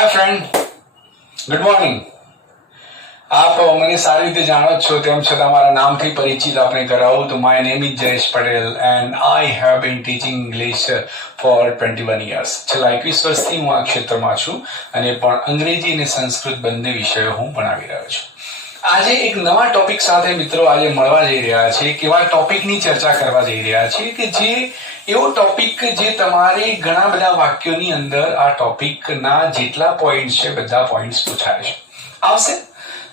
હાય friend, good morning. આપ મને સારી રીતે જાણો છો, તેમ છતાં મારા નામથી પરિચિત આપણે કરાવું તો my name is Jayesh Patel and I have been teaching English four 21 years. છેલ્લા 21 વર્ષથી હું આ ક્ષેત્રમાં છું અને પણ અંગ્રેજી અને સંસ્કૃત બંને વિષયો હું ભણાવી રહ્યો છું. આજે એક નવા ટોપિક સાથે મિત્રો આજે મળવા જઈ રહ્યા છે. કેવા ટોપિકની ચર્ચા કરવા જઈ રહ્યા છે કે જે એવો ટોપિક જે તમારે ઘણા બધા વાક્યોની અંદર આ ટોપિકના જેટલા પોઈન્ટ છે બધા પોઈન્ટ્સ પૂછાય છે આવશે.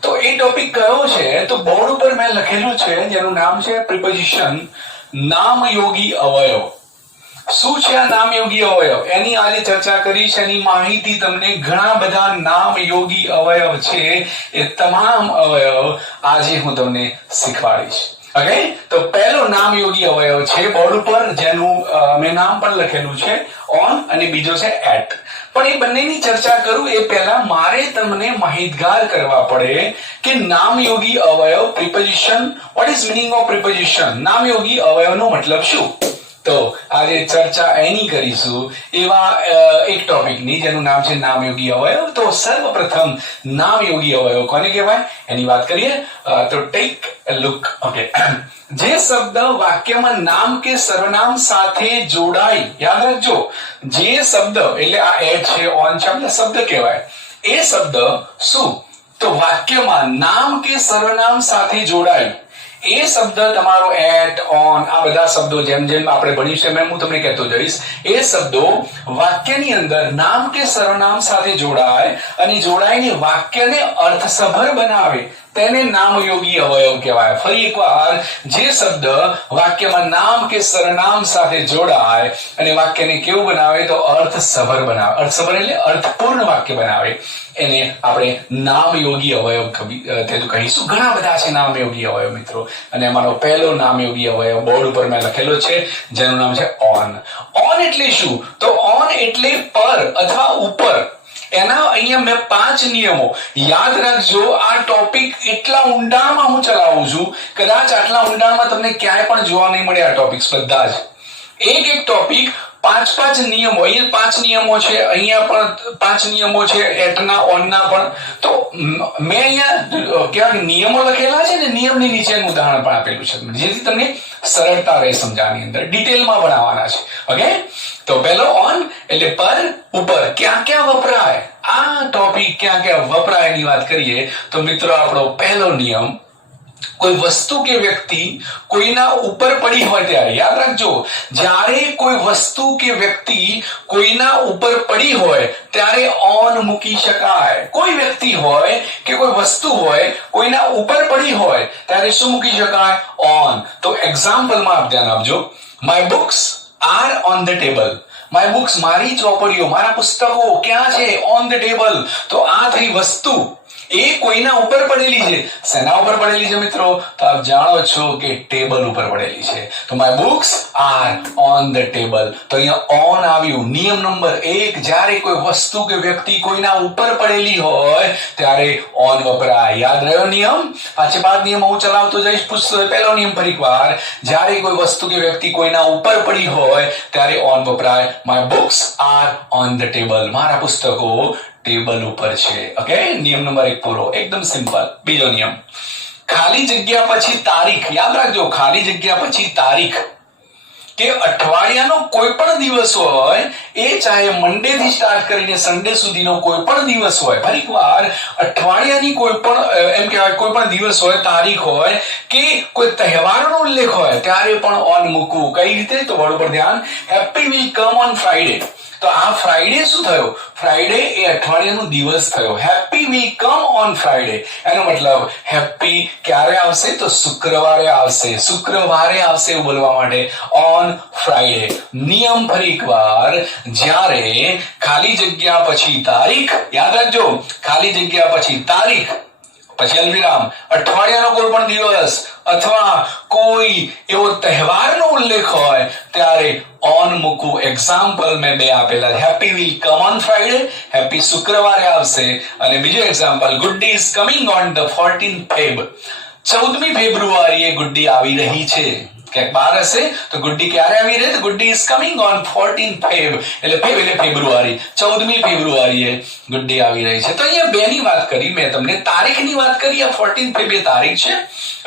તો એ ટોપિક કયો છે? તો બોર્ડ ઉપર મેં લખેલું છે જેનું નામ છે પ્રિપોઝિશન, નામયોગી અવયવ. શું છે આ નામયોગી અવયવ? એની આજે ચર્ચા કરીશ. એની માહિતી તમને ઘણા બધા નામયોગી અવયવ છે એ તમામ અવયવ આજે હું તમને શીખવાડીશ. ઓકે, તો પહેલો નામયોગી અવયવ છે બોર્ડ ઉપર જેનું મેં નામ પણ લખેલું છે ઓન અને બીજો છે એટ. પણ એ બંનેની ચર્ચા કરું એ પહેલા મારે તમને માહિતગાર કરવા પડે કે નામયોગી અવયવ preposition, what is meaning of preposition? નામયોગી અવયવનો મતલબ શું? તો આજે ચર્ચા એની કરીશું એવા એક ટોપિકની જેનું નામ છે નામયોગી અવયવ. તો સર્વપ્રથમ નામયોગી અવયવ કોને કહેવાય એની વાત કરીએ. તો ટેક અ લુક. ઓકે, જે શબ્દ વાક્યમાં નામ કે સર્વનામ સાથે જોડાય, યાદ રાખજો, જે શબ્દ એટલે આ એટ છે, ઓન છે, એટલે શબ્દ કહેવાય. એ શબ્દ શું? તો વાક્યમાં નામ કે સર્વનામ સાથે જોડાય એ શબ્દ તમારો એટ, ઓન, આ બધા શબ્દો જેમ જેમ આપણે ભણીશું એમ હું તમને કહેતો જઈશ. એ શબ્દો વાક્યની અંદર નામ કે સર્વનામ સાથે જોડાય અને જોડાઈને વાક્યને અર્થસભર બનાવે તેને નામયોગી અવયવ કહેવાય. ફરી એકવાર, જે શબ્દ વાક્યમાં નામ કે સર્વનામ સાથે જોડાય અને વાક્યને કેવું બનાવે? તો અર્થસભર બનાવે. અર્થસભર એટલે અર્થપૂર્ણ વાક્ય બનાવે એને આપણે નામયોગી અવયવ કહીશું. ઘણા બધા છે નામયોગી અવયવ મિત્રો, અને અમારો પહેલો નામયોગી અવયવ બોર્ડ ઉપર મેં લખેલો છે જેનું નામ છે ઓન. ઓન એટલે શું? તો ઓન એટલે પર અથવા ઉપર. એના અહીંયા મેં 5 નિયમો યાદ રાખજો. આ ટોપિક એટલા ઊંડાણમાં હું ચલાવું છું, કદાચ આટલા ઊંડાણમાં તમને ક્યાંય પણ જોવા નહીં મળે. આ ટોપિક્સ બધા જ એક ટોપિક 5 નિયમો. અહીંયા 5 નિયમો છે, અહીંયા પણ 5 નિયમો છે, એટના, ઓનના પણ. તો મેં અહીંયા ક્યાંક નિયમો લખેલા છે ને નિયમની નીચેનું ઉદાહરણ પણ આપેલું છે જેથી તમને સરળતા રહે સમજાવવાની અંદર. ડિટેલમાં ભણાવવાના છે. ઓકે, તો પહેલો ઓન એટલે પર, ઉપર. ક્યાં ક્યાં વપરાય આ ટોપિક, ક્યાં ક્યાં વપરાય એની વાત કરીએ તો મિત્રો આપણો પહેલો નિયમ, કોઈ વસ્તુ કે વ્યક્તિ કોઈના ઉપર પડી હોય ત્યારે, યાદ રાખજો, જ્યારે કોઈ વસ્તુ કે વ્યક્તિ કોઈના ઉપર પડી હોય ત્યારે ઓન મૂકી શકાય. કોઈ વ્યક્તિ હોય કે કોઈ વસ્તુ હોય કોઈના ઉપર પડી હોય ત્યારે શું મૂકી શકાય? ઓન. તો એક્ઝામ્પલમાં આપ ધ્યાન આપજો. My books are on the table. My books, મારી ચોપડીઓ, મારા પુસ્તકો ક્યાં છે? On the table. તો આ થઈ વસ્તુ, એ કોઈના ઉપર પડેલી છે. શેના ઉપર પડેલી છે મિત્રો? તો આપ જાણો છો કે ટેબલ ઉપર પડેલી છે. તો my books are on the table. તો અહીંયા ઓન આવ્યું. નિયમ નંબર 1, જ્યારે કોઈ વસ્તુ કે વ્યક્તિ કોઈના ઉપર પડેલી હોય ત્યારે ઓન વપરાય. યાદ રહ્યો નિયમ? 5 નિયમ હું ચલાવતો જઈશ. પહેલો નિયમ ફરીવાર, જ્યારે કોઈ વસ્તુ કે વ્યક્તિ કોઈના ઉપર પડી હોય ત્યારે ઓન વપરાય. My books are on the table. મારા પુસ્તકો ટેબલ ઉપર છે. ઓકે, નિયમ નંબર 1 પૂરો. એકદમ સિમ્પલ. બીજો નિયમ, ખાલી જગ્યા પછી તારીખ. યાદ રાખજો, ખાલી જગ્યા પછી તારીખ કે અઠવાડિયાનો કોઈ પણ દિવસ હોય, એ ચાહે મંડે થી સ્ટાર્ટ કરીને સન્ડે સુધીનો કોઈ પણ દિવસ હોય. ફરીવાર, અઠવાડિયાની કોઈ પણ એમ કહેવાય કોઈ પણ દિવસ હોય, તારીખ હોય કે કોઈ તહેવારનો ઉલ્લેખ હોય ત્યારે પણ ઓન મૂકવું. કઈ રીતે? તો બોર્ડ પર ધ્યાન. Happy will come on Friday. તો આ ફ્રાઈડે શું થયો? ફ્રાઈડે એ અઠવાડિયાનો દિવસ થયો. Happy will come on Friday. એનો મતલબ હેપી ક્યારે આવશે? તો શુક્રવારે આવશે. શુક્રવારે આવશે એવું બોલવા માટે ઓન ફ્રાઈડે. નિયમ ફરી એકવાર, જ્યારે ખાલી જગ્યા પછી તારીખ, યાદ રાખજો, ખાલી જગ્યા પછી તારીખ પછી અલ્પવિરામ, અઠવાડિયાનો કોઈ પણ દિવસ અથવા કોઈ એવો તહેવારનો ઉલ્લેખ હોય ત્યારે ઓન મૂકવું. એક્ઝામ્પલ મેં 2 આપેલા. Happy will come on Friday, Happy શુક્રવારે આવશે. અને બીજો example, Guddi is coming on the 14th Feb. 14મી ફેબ્રુઆરીએ ગુડ્ડી આવી રહી છે. ક્યાંક બહાર હશે તો ગુડ્ડી ક્યારે આવી રહે? તો Guddi is coming on 14 fab, એટલે ફેબ એટલે ફેબ્રુઆરી, 14મી ફેબ્રુઆરીએ ગુડ્ડી આવી રહી છે. તો અહીંયા 2 ની વાત કરી મેં તમને, તારીખની વાત કરી, આ 14 ફેબ તારીખ છે,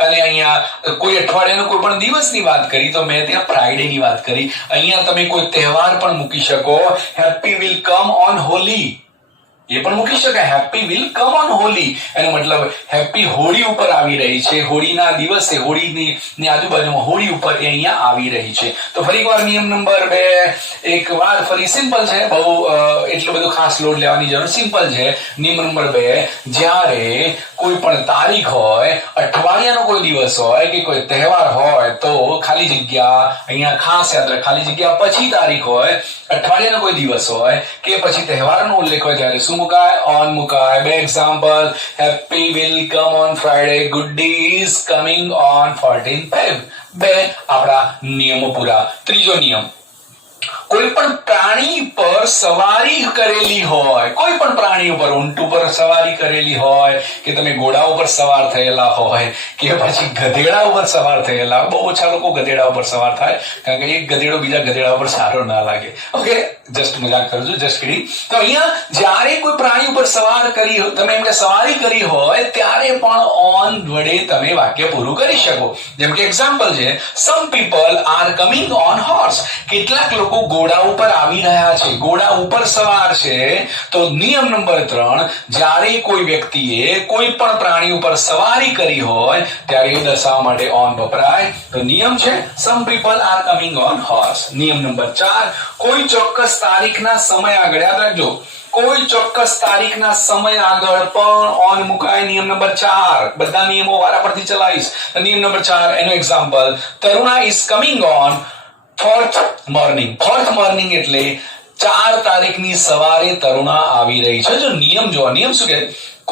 અને અહીંયા કોઈ અઠવાડિયાનો કોઈ પણ દિવસની વાત કરી તો મેં ત્યાં ફ્રાઈડે ની વાત કરી. અહીંયા તમે કોઈ તહેવાર પણ મૂકી શકો, Happy will come on Holi, એ પણ મૂકી શકાય, Happy will come on Holi, એનો મતલબ હેપી હોળી ઉપર આવી રહી છે, હોળીના દિવસે, હોળીની આજુબાજુમાં હોળી ઉપર એ અહીંયા આવી રહી છે. તો ફરી એકવાર નિયમ નંબર 2, એક વાર ફરી સિમ્પલ છે, બહુ એટલો બધો ખાસ લોડ લેવાની જરૂર, સિમ્પલ છે. નિયમ નંબર 2, જ્યારે કોઈ પણ તારીખ હોય, અઠવાડિયાનો કોઈ દિવસ હોય કે કોઈ તહેવાર હોય તો ખાલી જગ્યા, અહીંયા ખાસ યાદ રાખ, ખાલી જગ્યા પછી તારીખ હોય, અઠવાડિયાનો કોઈ દિવસ હોય કે પછી તહેવારનો ઉલ્લેખ હોય ત્યારે શું મુકાય? ઓન મુકાય. 2 example, Happy will come on Friday, Guddi is coming on 14 Feb. 2 આપણા નિયમો પૂરા. ત્રીજો નિયમ, કોઈ પણ પ્રાણી પર સવારી કરેલી હોય, કોઈ પણ પ્રાણી ઉપર, ઊંટ ઉપર સવારી કરેલી હોય કે તમે ઘોડા ઉપર સવાર થયેલા હોય કે પછી ગધેડા ઉપર સવાર થયેલા, બહુ ઓછા લોકો ગધેડા ઉપર સવાર થાય કારણ કે એક ગધેડો બીજા ગધેડા ઉપર સારો ના લાગે. ઓકે, જસ્ટ મજાક કરું છું, જસ્ટ કિડિંગ. તો અહીંયા જ્યારે કોઈ પ્રાણી ઉપર સવાર કરી, તમે એમને સવારી કરી હોય ત્યારે પણ ઓન વડે તમે વાક્ય પૂરું કરી શકો. જેમ કે એક્ઝામ્પલ છે, some people are coming on horse, કેટલાક લોકો ઘોડા ઉપર આવી રહ્યા છે, ઘોડા ઉપર સવાર છે. તો નિયમ નંબર 3, જ્યારે કોઈ વ્યક્તિએ કોઈ પણ પ્રાણી ઉપર સવારી કરી હોય ત્યારે એ દર્શાવવા માટે ઓન વપરાય. તો નિયમ છે some people are coming on horse. નિયમ નંબર 4, કોઈ ચોક્કસ તારીખના સમય આગળ, યાદ રાખજો, કોઈ ચોક્કસ તારીખના સમય આગળ પણ ઓન મુકાય. નિયમ નંબર 4, બધા નિયમો વારા પરથી ચલાવીશ. નિયમ નંબર 4, એનો example, Taruna is coming on 4th morning. 4th morning એટલે 4 તારીખની સવારે તરુણા આવી રહી છે. જો નિયમ જો, નિયમ શું કે?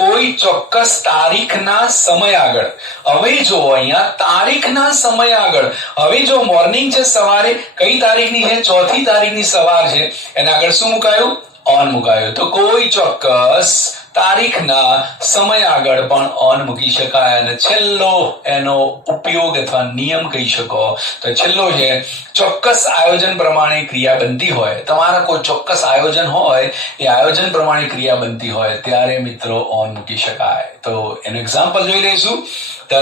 કોઈ ચોક્કસ તારીખના સમય આગળ. હવે જો અહીંયા તારીખના સમય આગળ, હવે જો મોર્નિંગ છે, સવારે કઈ તારીખની છે? 4th તારીખની સવાર છે, એના આગળ શું મુકાયું? ઓન મુકાયું. તો કોઈ ચોક્કસ તારીખના સમય આગળ પણ ઓન મૂકી શકાય. અને છેલ્લો એનો ઉપયોગ અથવા નિયમ કહી શકો તો છેલ્લો છે, ચોક્કસ આયોજન પ્રમાણે ક્રિયા બનતી હોય, તમારા કોઈ ચોક્કસ આયોજન હોય, એ આયોજન પ્રમાણે ક્રિયા બનતી હોય ત્યારે મિત્રો ઓન મૂકી શકાય. તો એનું એક્ઝામ્પલ જોઈ લઈશું. The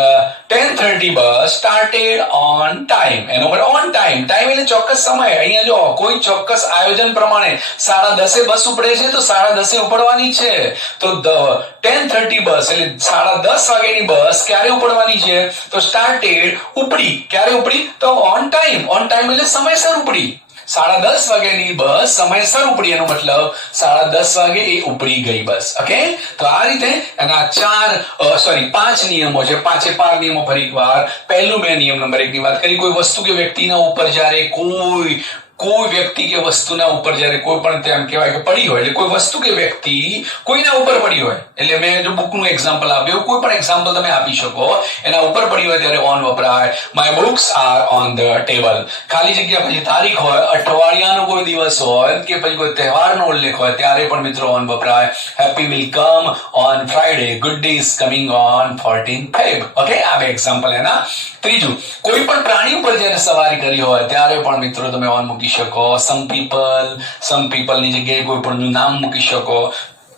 10:30 bus started on time. એનો મતલબ ઓન ટાઈમ, ટાઈમ એટલે ચોક્કસ સમય. અહીંયા જો કોઈ ચોક્કસ આયોજન પ્રમાણે 10:30 બસ ઉપડે છે તો 10:30 ઉપડવાની છે. તો 10:30 બસ એટલે 10:30 વાગ્યાની બસ ક્યારે ઉપડવાની છે? તો સ્ટાર્ટેડ, ઉપડી. ક્યારે ઉપડી? તો ઓન ટાઈમ. ઓન ટાઈમ એટલે સમયસર ઉપડી. 10:30 વાગ્યાની બસ સમયસર ઉપડી, એનો મતલબ 10:30 વાગે એ ઉપડી ગઈ બસ. ઓકે, તો આ રીતે એના 5 નિયમો છે. 5 નિયમો ફરી એકવાર. પહેલું મેં નિયમ નંબર 1 ની વાત કરી, કોઈ વસ્તુ કે વ્યક્તિના ઉપર જ્યારે કોઈ વ્યક્તિ કે વસ્તુના ઉપર જ્યારે કોઈ પણ તેમ કહેવાય કે પડી હોય, એટલે કોઈ વસ્તુ કે વ્યક્તિ કોઈના ઉપર પડી હોય, એટલે મેં જો બુકનું એક્ઝામ્પલ આપ્યું, કોઈ પણ એક્ઝામ્પલ તમે આપી શકો, એના ઉપર પડી હોય ત્યારે ઓન વપરાય. My books are on the table. ખાલી જગ્યા પછી તારીખ હોય, અઠવાડિયાનો કોઈ દિવસ હોય કે પછી કોઈ તહેવારનો ઉલ્લેખ હોય ત્યારે પણ મિત્રો ઓન વપરાય. Happy will come on Friday, good day is coming on 14 Feb. Okay, આ બે એક્ઝામ્પલ એના. ત્રીજું, કોઈ પણ પ્રાણી ઉપર જ્યારે સવારી કરી હોય ત્યારે પણ મિત્રો તમે ઓન મૂકી શકો. સમ પીપલ ની જગ્યાએ કોઈ પણ નામ મૂકી શકો.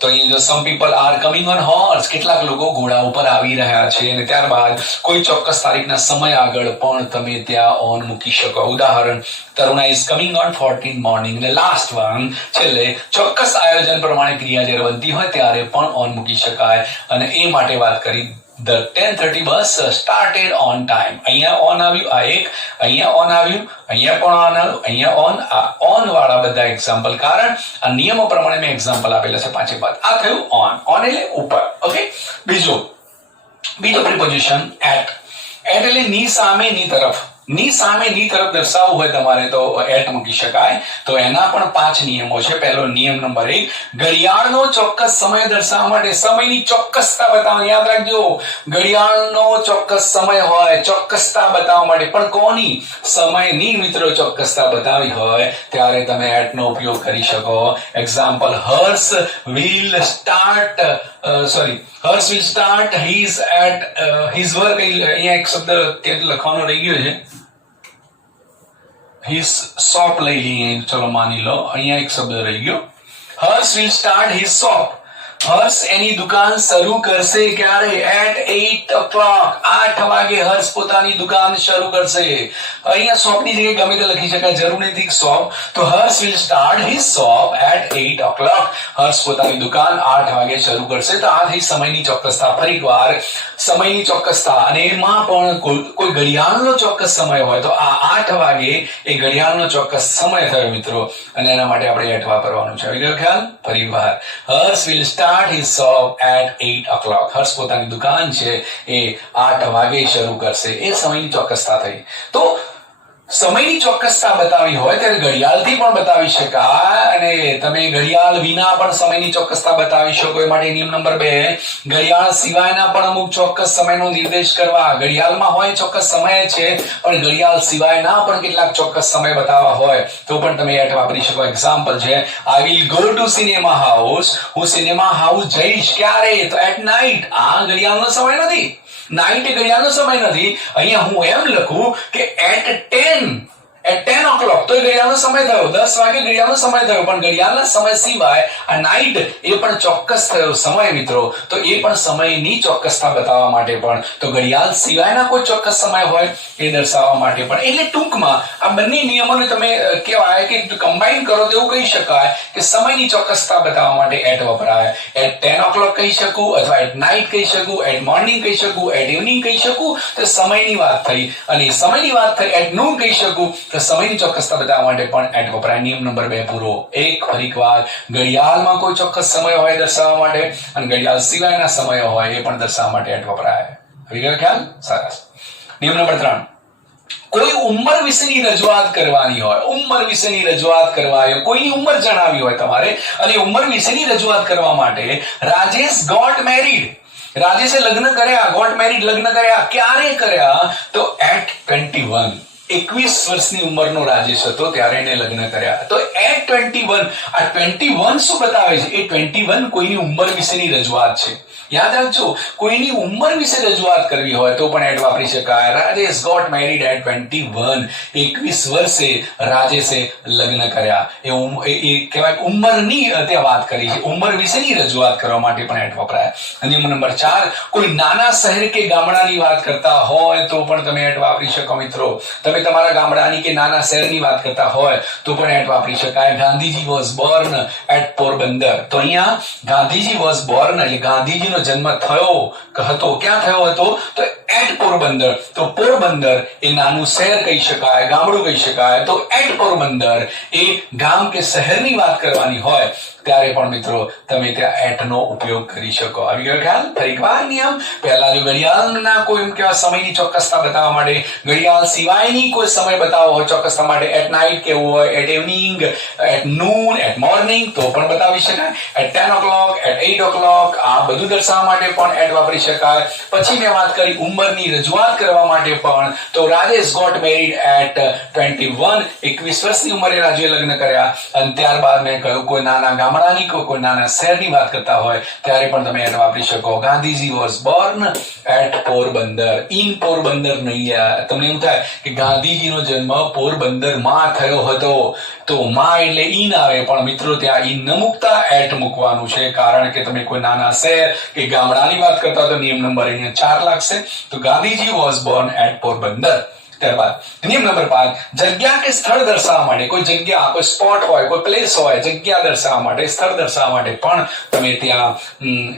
તો અહીંયા જો some people are coming on horse, કેટલાક લોકો ઘોડા ઉપર આવી રહ્યા છે, અને ત્યારબાદ કોઈ ચોક્કસ તારીખના સમય આગળ પણ તમે ત્યાં ઓન મૂકી શકો. ઉદાહરણ, તરુણા ઇઝ કમિંગ ઓન 14 મોર્નિંગ. અને લાસ્ટ વન, છેલ્લે, ચોક્કસ આયોજન પ્રમાણે ક્રિયા જ્યારે બનતી હોય ત્યારે પણ ઓન મૂકી શકાય. અને એ માટે વાત કરી, The 10:30 bus started on time. અહીંયા ઓન આવ્યું, આ એક, અહીંયા ઓન આવ્યું, અહીંયા પણ ઓન આવ્યું, અહીંયા ઓન. આ ઓન વાળા બધા એક્ઝામ્પલ, કારણ આ નિયમો પ્રમાણે મેં એક્ઝામ્પલ આપેલા છે 5. આ થયું ઓન. ઓન એટલે ઉપર. ઓકે, બીજો પ્રિપોઝિશન એટ. એટ એટલે ની સામે, ની તરફ. ની સામે, ની તરફ દર્શાવવું હોય તમારે તો એટ મૂકી શકાય. તો એના પણ 5 નિયમો છે. પહેલો નિયમ નંબર 1, ઘડિયાળનો ચોક્કસ સમય દર્શાવવા માટે સમયની ચોક્કસતા બતાવવાની. યાદ રાખજો, ઘડિયાળનો ચોક્કસ સમય હોય, ચોક્કસતા બતાવવા માટે, પણ કોની? સમયની મિત્રો ચોક્કસતા બતાવી હોય ત્યારે તમે એટ નો ઉપયોગ કરી શકો. Example, Harsh will start his work. અહીંયા એક શબ્દ લખવાનો રહી ગયો છે, his shop લઈ લઈએ. ચલો માની લો અહીંયા એક શબ્દ રહી ગયો. હર્ષ will start his shop. હર્ષ એની દુકાન શરૂ કરશે ક્યારે? at 8 o'clock. 8 વાગે હર્ષ પોતાની દુકાન શરૂ કરશે. અહીંયા શોપ ની જગ્યાએ ગમે તે લખી શકાય, જરૂર નથી શોપ. તો હર્ષ will start his shop at 8 o'clock. હર્ષ પોતાની દુકાન 8 વાગે શરૂ કરશે. તો આ થઈ સમયની ચોક્કસતા. ફરીવાર સમયની ચોક્કસતા, અને એમાં પણ કોઈ ઘડિયાળનો ચોક્કસ સમય હોય તો આ 8 વાગે એ ઘડિયાળનો ચોક્કસ સમય થયો મિત્રો, અને એના માટે આપણે એટ વાપરવાનું છે. આવી ગયો ખ્યાલ? ફરીવાર હર્ષ will start his shop at 8 o'clock. હર્ષ પોતાની દુકાન છે એ 8 વાગે શરૂ કરશે. એ સમયની ચોક્કસતા થઈ. તો સમયની ચોક્કસતા બતાવી હોય ત્યારે ઘડિયાળથી પણ બતાવી શકાય, અને તમે ઘડિયાળ વિના પણ સમયની ચોક્કસતા બતાવી શકો. એ માટે નિયમ નંબર 2, ઘડિયાળ સિવાયના પણ અમુક ચોક્કસ સમયનો નિર્દેશ કરવા. ઘડિયાળમાં હોય ચોક્કસ સમય છે, પણ ઘડિયાળ સિવાયના પણ કેટલાક ચોક્કસ સમય બતાવવા હોય તો પણ તમે એટ વાપરી શકો. એક્ઝામ્પલ છે, I will go to cinema house. હું સિનેમા હાઉસ જઈશ ક્યારે? તો at night. આ ઘડિયાળનો સમય નથી. નાઇટ એ ઘડિયાળનો સમય નથી. અહીંયા હું એમ લખું કે at 10 o'clock તો ઘડિયાળનો સમય થયો. 10 વાગે ઘડિયાળનો સમય થયો, પણ ઘડિયાળના સમય સિવાય આ નાઇટ એ પણ ચોક્કસ થયો સમય મિત્રો. તો એ પણ સમયની ચોક્કસતા બતાવવા માટે પણ, તો ઘડિયાળ સિવાયના કોઈ ચોક્કસ સમય હોય એ દર્શાવવા માટે પણ. એટલે ટૂંકમાં આ બંને નિયમોને તમે કહેવાય કે કમ્બાઈન કરો તો એવું કહી શકાય કે સમયની ચોક્કસતા બતાવવા માટે એટ વપરાય. at 10 o'clock કહી શકું, અથવા at night કહી શકું, at morning કહી શકું, at evening કહી શકું, તો સમયની વાત થઈ. અને સમયની વાત થઈ at noon કહી શકું, સમયની ચોક્કસતા બતાવવા માટે પણ એટ વપરાય. નિયમ નંબર 2 પૂરો. એક ફરીવાર ઘડિયાળમાં કોઈ ચોક્કસ સમય હોય દર્શાવવા માટે, અને ઘડિયાળ સિવાયના સમય હોય એ પણ દર્શાવવા માટે એટ વપરાય. આવી ગયો ખ્યાલ? સરસ. નિયમ નંબર 3, કોઈ ઉંમર વિશેની રજૂઆત કરવાની હોય. ઉંમર વિશેની રજૂઆત કરવા હોય, કોઈની ઉંમર જણાવી હોય તમારે, અને ઉંમર વિશેની રજૂઆત કરવા માટે રાજેશ ગોટ મેરીડ. રાજેશે લગ્ન કર્યા, ગોટ મેરીડ લગ્ન કર્યા. ક્યારે કર્યા? તો at 21. 21 વર્ષની ઉંમરનો રાજેશ હતો ત્યારે એને લગ્ન કર્યા. તો at 21, આ 21 શું બતાવે છે? એ 21 કોઈની ઉંમર વિશેની રજૂઆત છે. યાદ રાખજો, કોઈની ઉંમર વિશે રજૂઆત કરવી હોય તો પણ એટ વાપરી શકાય. Rajesh got married at 21. 21 વર્ષે રાજેશે લગ્ન કર્યા. એ કહેવાય ઉંમરની ત્યાં વાત કરી છે. ઉંમર વિશેની રજૂઆત કરવા માટે પણ એટ વપરાય. નિયમ નંબર 4, કોઈ નાના શહેર કે ગામડાની વાત કરતા હોય તો પણ તમે એટ વાપરી શકો મિત્રો. તમે તમારા ગામડાની કે નાના શહેરની વાત કરતા હોય તો પણ એટ વાપરી શકાય. Gandhiji was born at Porbandar. તો અહીંયા ગાંધીજી વોઝ બોર્ન એટલે ગાંધીજીનો જન્મ થયો હતો. ક્યાં થયો હતો? તો એટ પોરબંદર. તો પોરબંદર એ નાનું શહેર કહી શકાય, ગામડું કહી શકાય. તો એટ પોરબંદર એ ગામ કે શહેરની વાત કરવાની હોય ત્યારે પણ મિત્રો તમે ત્યાં એટ નો ઉપયોગ કરી શકો. આવી ગયો ખ્યાલ? ફરીવાર નિયમ. પહેલા જો ઘડિયાળના કોઈ એમ કેવા સમયની ચોક્કસતા બતાવવા માટે, ઘડિયાળ સિવાયની કોઈ સમય બતાવવો હોય ચોક્કસતા માટે, એટ નાઇટ કેવું હોય, at evening, at noon, at morning તો પણ બતાવી શકાય. at 10 o'clock, at 8 o'clock આ બધું દર્શાવવા માટે પણ એટ વાપરી શકાય. પછી મેં વાત કરી ઉંમરની રજૂઆત કરવા માટે પણ, તો રાજેશ ગોટ મેરીડ at 21. 21 વર્ષની ઉંમરે રાજુએ લગ્ન કર્યા. અને ત્યારબાદ મેં કહ્યું કોઈ નાના ગામડાની કોઈ નાના શહેરની વાત કરતા હોય ત્યારે પણ તમે એટ વાપરી શકો. Gandhiji was born at Porbandar. In Porbandar નહીં. તમને એવું થાય કે ગાંધીજીનો જન્મ પોરબંદરમાં થયો હતો, તો માં એટલે ઈન આવે, પણ મિત્રો ત્યાં ઈન ન મૂકતા એટ મૂકવાનું છે. કારણ કે તમે કોઈ નાના શહેર કે ગામડાની વાત કરતા હોય તો નિયમ નંબર અહીંયા 4 લાગશે. તો Gandhiji was born at Porbandar. ત્યારબાદ નિયમ નંબર 5, જગ્યા કે સ્થળ દર્શાવવા માટે, કોઈ જગ્યા, કોઈ સ્પોટ હોય, કોઈ પ્લેસ હોય, જગ્યા દર્શાવવા માટે, સ્થળ દર્શાવવા માટે પણ તમે ત્યાં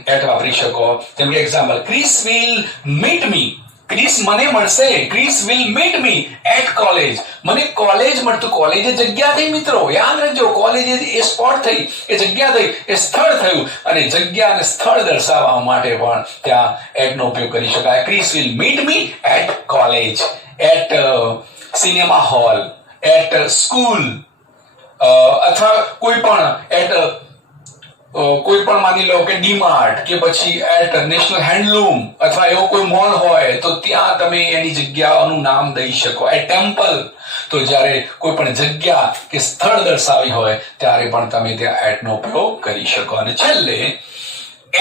એટ વાપરી શકો. જેમ કે example, Chris will meet me. Chris મને મળશે, Chris will meet me at college. મને કોલેજ મળતું. કોલેજ એ જગ્યા થઈ મિત્રો, યાદ રાખજો. કોલેજ એ સ્પોટ થઈ, એ જગ્યા થઈ, એ સ્થળ થયું. અને જગ્યા અને સ્થળ દર્શાવવા માટે પણ ત્યાં એટ નો ઉપયોગ કરી શકાય. Chris will meet me at college, at cinema hall, at school, અથવા કોઈ પણ એટ કોઈ પણ માની લો કે ડીમાર્ટ કે પછી એટ નેશનલ હેન્ડલૂમ અથવા એવો કોઈ મોલ હોય તો ત્યાં તમે એની જગ્યાનું નામ દઈ શકો. At temple. તો જ્યારે કોઈ પણ જગ્યા કે સ્થળ દર્શાવી હોય ત્યારે પણ તમે ત્યાં એટ નો ઉપયોગ કરી શકો. અને છેલ્લે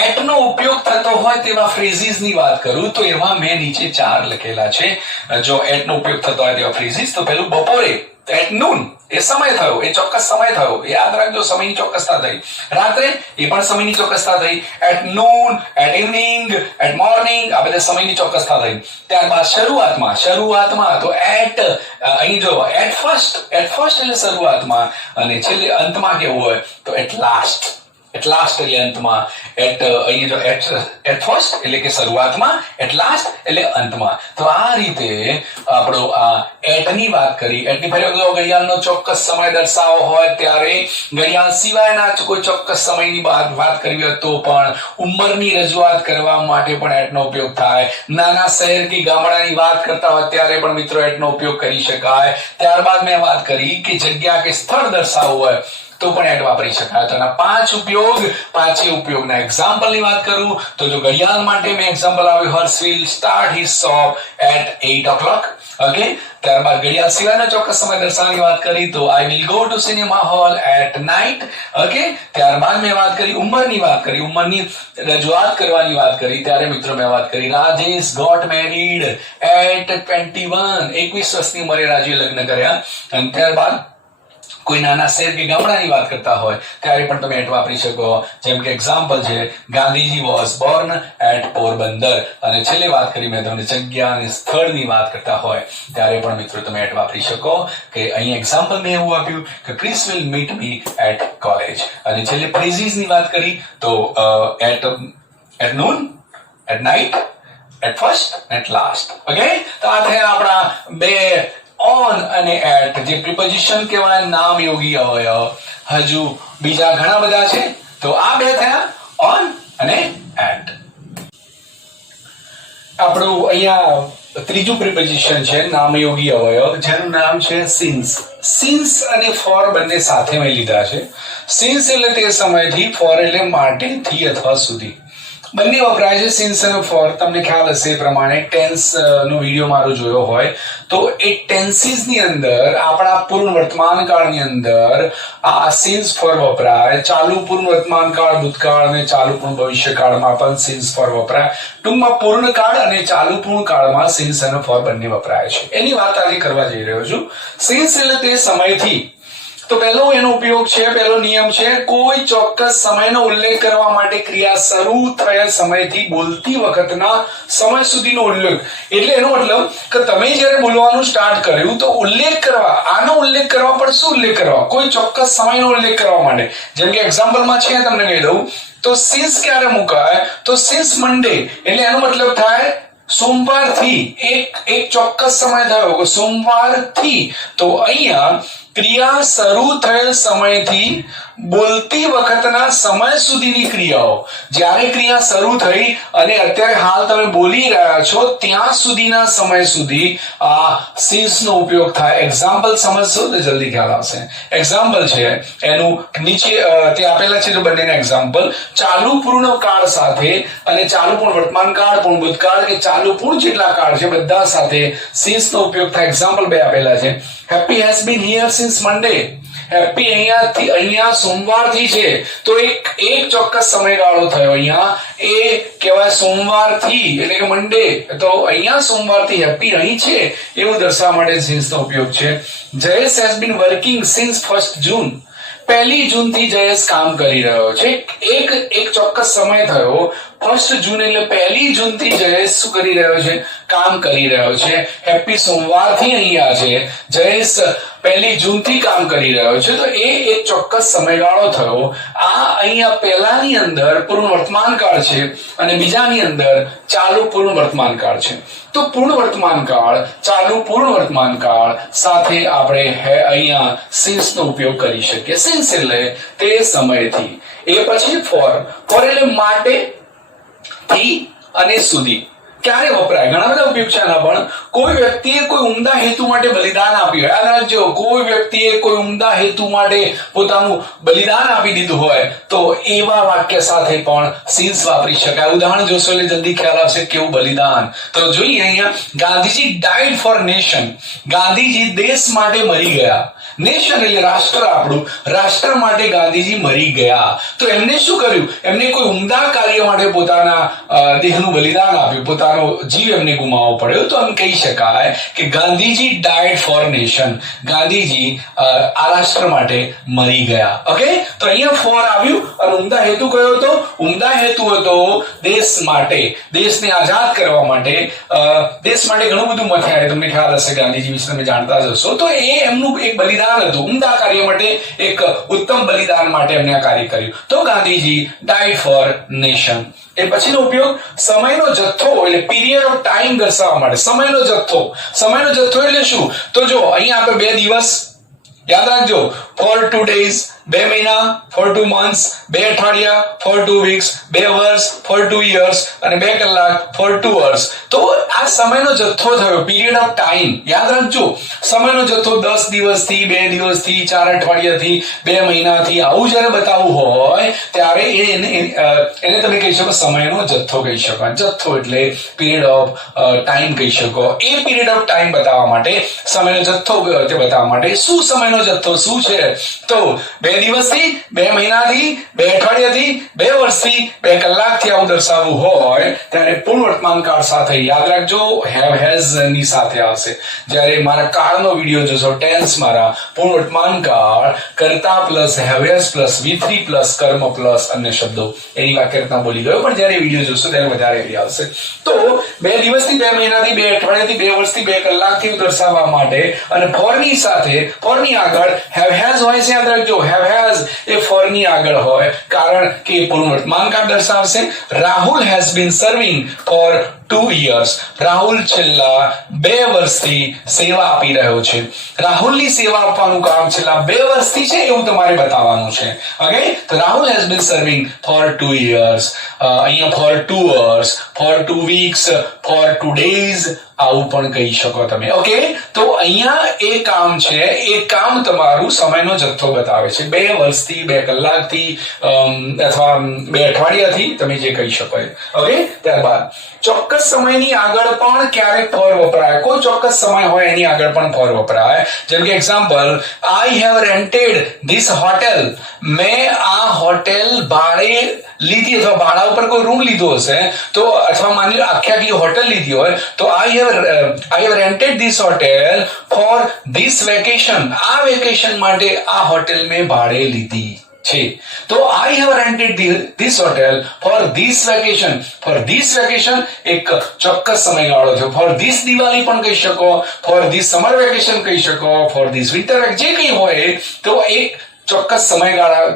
એટ નો ઉપયોગ થતો હોય તેવા ફ્રેઝીસ ની વાત કરું તો એવા મેં નીચે 4 લખેલા છે. જો એટ નો ઉપયોગ થતો હોય તેવા ફ્રેઝીસ, તો પેલું બપોરે. એટ નૂન એ સમય થયો, એ ચોક્કસ સમય થયો, યાદ રાખજો સમયની ચોક્કસતા થઈ. રાત્રે એ પણ સમયની ચોક્કસતા થઈ. At noon, at evening, at morning આ બધા સમયની ચોક્કસતા થઈ. ત્યારબાદ શરૂઆતમાં તો એટ, અહીં જો એટ ફર્સ્ટ એટલે શરૂઆતમાં, અને છેલ્લે અંતમાં કેવું હોય તો એટ લાસ્ટ એટલે અંતમાં. અહીં જો એટ ફર્સ્ટ એટલે કે શરૂઆતમાં, એટ લાસ્ટ એટલે અંતમાં. તો આ રીતે આપણો આ એટની વાત કરી. એટની ફરી ઘડિયાળનો ચોક્કસ સમય દર્શાવો હોય ત્યારે, ઘડિયાળ સિવાયના કોઈ ચોક્કસ સમયની વાત કરવી હોય તો પણ, ઉંમરની રજૂઆત કરવા માટે પણ એટનો ઉપયોગ થાય. નાના શહેર કે ગામડાની વાત કરતા હોય ત્યારે પણ મિત્રો એટનો ઉપયોગ કરી શકાય. ત્યારબાદ મેં વાત કરી કે જગ્યા કે સ્થળ દર્શાવવું હોય તો પણ એટ વાપરી શકાય. તો એના પાંચે ઉપયોગના એક્ઝામ્પલ ની વાત કરું તો જો ઘડિયાળ માટે મેં એક્ઝામ્પલ આવ્યું, Harsh will start his shop at 8 o'clock. Okay, ત્યારબાદ ઘડિયાળ સિવાયના ચોક્કસ સમય દર્શાવવાની વાત કરી તો I will go to cinema hall at night. Okay, ત્યારબાદ મેં વાત કરી ઉંમરની રજૂઆત કરવાની વાત કરી ત્યારે મિત્રો મેં વાત કરી રાજેશ ગોટ મેરીડ એટ 21. 21 વર્ષની ઉંમરે રાજુએ લગ્ન કર્યા. અને ત્યારબાદ કોઈ નાના શહેર કે ગામડાની વાત કરતા હોય ત્યારે પણ તમે એટ વાપરી શકો. જેમ કે એક્ઝામ્પલ છે Gandhiji was born at Porbandar. અને છેલ્લે વાત કરી મેં તમને જગ્યા અને સ્થળની વાત કરતા હોય ત્યારે પણ મિત્રો તમે એટ વાપરી શકો. કે અહીં એક્ઝામ્પલ મેં એવું આપ્યું કે Chris will meet me at college. અને છેલ્લે પ્રેઝીસની વાત કરી તો at noon, at night, at first, at last. Okay, તો આ થયા આપણા બે ઓન અને એટ, જે પ્રિપોઝિશન કહેવાય નામ યોગી અવયવ. હજુ બીજા ઘણા બધા છે તો આ બે થયા ઓન અને એટ. આપણું અહીંયા ત્રીજું પ્રિપોઝિશન છે નામયોગી અવયવ, જેનું નામ છે સિન્સ. સિન્સ અને ફોર બંને સાથે મેં લીધા છે. સિન્સ એટલે તે સમયથી, ફોર એટલે માટેથી અથવા સુધી. બંને વપરાય છે સિન્સ અને ફોર. તમને ખ્યાલ હશે એ પ્રમાણે ટેન્સ નો વિડીયો મારો જોયો હોય તો એ ટેન્સીસ ની અંદર આપણા પૂર્ણ વર્તમાન કાળની અંદર આ સિન્સ ફોર વપરાય. ચાલુ પૂર્ણ વર્તમાન કાળ, ભૂતકાળ અને ચાલુ પૂર્ણ ભવિષ્ય કાળમાં પણ સિન્સ ફોર વપરાય. ટૂંકમાં પૂર્ણ કાળ અને ચાલુ પૂર્ણ કાળમાં સિન્સ અને ફોર બંને વપરાય છે. એની વાત આજે કરવા જઈ રહ્યો છું. સિન્સ એટલે તે સમયથી. તો પહેલો એનો ઉપયોગ છે, પહેલો નિયમ છે કોઈ ચોક્કસ સમયનો ઉલ્લેખ કરવા માટે ક્રિયા શરૂ થયેલ સમયથી બોલતી વખતના સમય સુધીનો ઉલ્લેખ. એટલે એનો મતલબ કે તમે જ્યારે બોલવાનું સ્ટાર્ટ કર્યું તો ઉલ્લેખ કરવા, આનો ઉલ્લેખ કરવા પણ શું ઉલ્લેખ કરવા? કોઈ ચોક્કસ સમયનો ઉલ્લેખ કરવા માટે. જેમ કે એક્ઝામ્પલમાં છે તમને કહી દઉં તો સિન્સ ક્યારે મુકાય તો સિન્સ મંડે, એટલે એનો મતલબ થાય સોમવારથી. એક ચોક્કસ સમય થયો સોમવારથી. તો અહીંયા ક્રિયા શરૂ થયેલ સમયથી બોલતી વખતના સમય સુધીની ક્રિયાઓ. જ્યારે ક્રિયા શરૂ થઈ અને અત્યારે હાલ તમે બોલી રહ્યા છો ત્યાં સુધીના સમય સુધી આ સિન્સ નો ઉપયોગ થાય. એક્ઝામ્પલ સમજશો તો જલ્દી ખ્યાલ આવશે. એક્ઝામ્પલ છે એનું નીચે તે આપેલા છે જો બંનેના એક્ઝામ્પલ. ચાલુ પૂર્ણ કાળ સાથે અને ચાલુ પૂર્ણ વર્તમાન કાળ, પૂર્ણ ભૂતકાળ કે ચાલુ પૂર્ણ જેટલા કાળ છે બધા સાથે સિન્સ નો ઉપયોગ થાય. એક્ઝામ્પલ બે આપેલા છે. Happy has been here since Monday. Happy અહીંયા સોમવારથી છે તો એક ચોક્કસ સમયગાળો થયો. અહીંયા એ કહેવાય સોમવારથી એટલે કે મંડે. તો અહીંયા સોમવારથી હેપી અહીં છે એવું દર્શાવવા માટે સિન્સ નો ઉપયોગ છે. Jayesh has been working since 1 જૂન. 1 જૂનથી જયેશ કામ કરી રહ્યો છે. એક ચોક્કસ સમય થયો 1 જૂન એટલે 1 જૂનથી જયેશ શું કરી રહ્યો છે? કામ કરી રહ્યો છે. હેપી સોમવારથી અહીંયા છે, જયેશ 1 જૂનથી કામ કરી રહ્યો છે. તો એ એક ચોક્કસ સમયગાળો થયો. આ અહીંયા પહેલાની અંદર પૂર્ણ વર્તમાન કાળ છે અને બીજાની અંદર ચાલુ પૂર્ણ વર્તમાન કાળ છે. તો પૂર્ણ વર્તમાન કાળ, ચાલુ પૂર્ણ વર્તમાન કાળ સાથે આપણે અહીંયા સિન્સ નો ઉપયોગ કરી શકીએ. સિન્સ એટલે તે સમયથી. એ પછી ફોર એટલે માટે, થી અને સુધી. ક્યારે વપરાય? ઘણા બધા ઉપયોગ છે આના પણ. કોઈ વ્યક્તિએ કોઈ ઉમદા હેતુ માટે બલિદાન આપ્યું હોય. યાદ રાખજો, કોઈ વ્યક્તિએ કોઈ ઉમદા હેતુ માટે પોતાનું બલિદાન આપી દીધું હોય તો એવા વાક્ય સાથે પણ સિન્સ વાપરી શકાય. ઉદાહરણ જોશો એટલે જલ્દી ખ્યાલ આવશે કેવું બલિદાન. તો જોઈએ અહીંયા Gandhiji died for nation. Gandhiji દેશ માટે મરી ગયા. નેશન એટલે રાષ્ટ્ર આપણું. રાષ્ટ્ર માટે ગાંધીજી મરી ગયા. તો એમને શું કર્યું? એમને કોઈ ઉમદા કાર્ય માટે પોતાના દેહનું બલિદાન આપ્યું, પોતાના પોતાનો જીવ એમને ગુમાવવો પડ્યો, તો એમ કહી શકાય કે Gandhiji died for nation. Gandhiji આ રાષ્ટ્ર માટે મરી ગયા. ઓકે, તો અહીંયા ફોર આવ્યું અને ઉમદા હેતુ કયો હતો? ઉમદા હેતુ હતો દેશ માટે, દેશને આઝાદ કરવા માટે. દેશ માટે ઘણું બધું મથાય, તમને ખ્યાલ હશે, ગાંધીજી વિશે તમે જાણતા જ હશો. તો એ એમનું એક બલિદાન હતું, ઉમદા કાર્ય માટે, એક ઉત્તમ બલિદાન માટે એમને આ કાર્ય કર્યું. તો ગાંધીજી ડાયડ ફોર નેશન. એ પછીનો ઉપયોગ સમયનો જથ્થો એટલે પીરિયડ ઓફ ટાઈમ દર્શાવવા માટે. સમયનો જથ્થો, સમયનો જથ્થો એટલે શું? તો જો અહીંયા આપણે 2 દિવસ યાદ રાખજો, ફોર 2 days 2 મહિના, ફોર 2 months 2 અઠવાડિયા, ફોર 2 weeks 2 વર્ષ, ફોર 2 years અને 2 કલાક, ફોર 2 hours. તો આ સમયનો જથ્થો થયો, પીરિયડ ઓફ ટાઈમ. યાદ રાખજો, સમયનો જથ્થો 10 દિવસથી, 2 દિવસથી, 4 અઠવાડિયાથી, 2 મહિનાથી આવું જ્યારે બતાવવું હોય ત્યારે એને તમે કહી શકો સમયનો જથ્થો કહી શકો. જથ્થો એટલે પીરિયડ ઓફ ટાઈમ કહી શકો. એ પીરિયડ ઓફ ટાઈમ બતાવવા માટે, સમયનો જથ્થો તે બતાવવા માટે. શું સમયનો જથ્થો શું છે? તો 2 દિવસથી, 2 મહિનાથી, 2 અઠવાડિયાથી, 2 વર્ષથી, 2 કલાકથી આવું દર્શાવવું હોય ત્યારે પૂર્ણ વર્તમાન કાળ સાથે, યાદ રાખજો, હેવ હેઝ ની સાથે આવશે. જ્યારે મારા કાળનો વિડીયો જોશો, ટેન્સ મારા, પૂર્ણ વર્તમાન કાળ કર્તા plus have has plus V3 plus કર્મ પ્લસ અન્ય શબ્દો, એની વાક્યરચના બોલી ગયો. પણ જ્યારે વિડીયો જોશો ત્યારે વધારે આવશે. તો 2 દિવસથી, 2 મહિનાથી, 2 અઠવાડિયાથી, 2 વર્ષથી, 2 કલાકથી દર્શાવવા માટે અને ફોરની સાથે, ફોરની આગળ હેવ હેઝ હોય છે. યાદ રાખજો, હેવ હેઝ એ ફોરની આગળ હોય કારણ કે પૂર્ણ વર્તમાન કાળ દર્શાવશે. Rahul has been serving for 2 years. Rahul છેલ્લા 2 વર્ષથી સેવા આપી રહ્યો છે. રાહુલની સેવા આપવાનું કામ છેલ્લા 2 વર્ષથી છે એવું તમારે બતાવવાનું છે. ઓકે, તો Rahul has been serving for 2 years. અહીંયા for 2 hours, for 2 weeks, for 2 days આવું પણ કહી શકો તમે. ઓકે, તો અહીંયા એ કામ છે, એ કામ તમારું સમયનો જથ્થો બતાવે છે. 2 વર્ષથી, 2 કલાકથી અથવા 2 અઠવાડિયાથી તમે જે કહી શકો. ઓકે, ત્યારબાદ ચોક્કસ સમયની આગળ પણ ક્યારેક ફોર વપરાય. કોઈ ચોક્કસ સમય હોય એની આગળ પણ ફોર વપરાય. જેમ કે example, I have rented this hotel. મેં આ હોટેલ ભાડે લીધી અથવા ભાડા ઉપર કોઈ રૂમ લીધો હશે તો, અથવા માની લો આખી હોટેલ લીધી હોય તો I have rented this hotel for this vacation. આ વેકેશન માટે આ હોટેલ મેં ભાડે લીધી છે. તો I have rented this hotel for this vacation. For this vacation એક ચોક્કસ સમયગાળો છે. ફોર ધીસ દિવાળી પણ કહી શકો, ફોર ધીસ સમર વેકેશન કહી શકો, ફોર ધીસ વિન્ટર, જે કંઈ હોય તો એક ચોક્કસ સમયગાળા